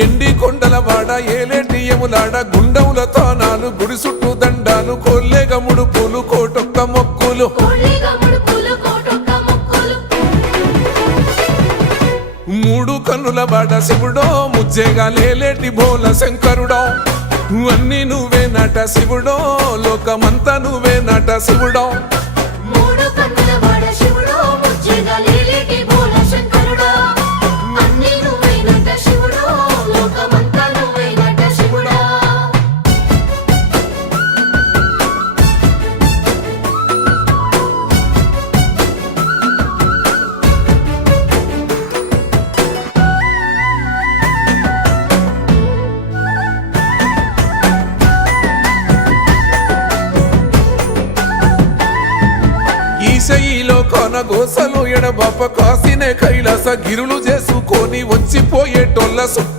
ఎండి కొండల వాడ ఏలేటి యములాడ గుండముల తానాలు గుడి చుట్టూ దండాలు కొల్లేగ ముడుపులు కోటొక్క మొక్కులు మూడు కన్నుల వాడ శివుడో ముజ్జేగా లేలేటి బోల శంకరుడో అన్ని నువ్వే నట శివుడో లోకమంతా నువ్వే నట శివుడో ఈశయిలో కొనగోసలు ఎడబాప కాసినే కైలాస గిరులు చేసుకొని వచ్చిపోయేటోళ్ళ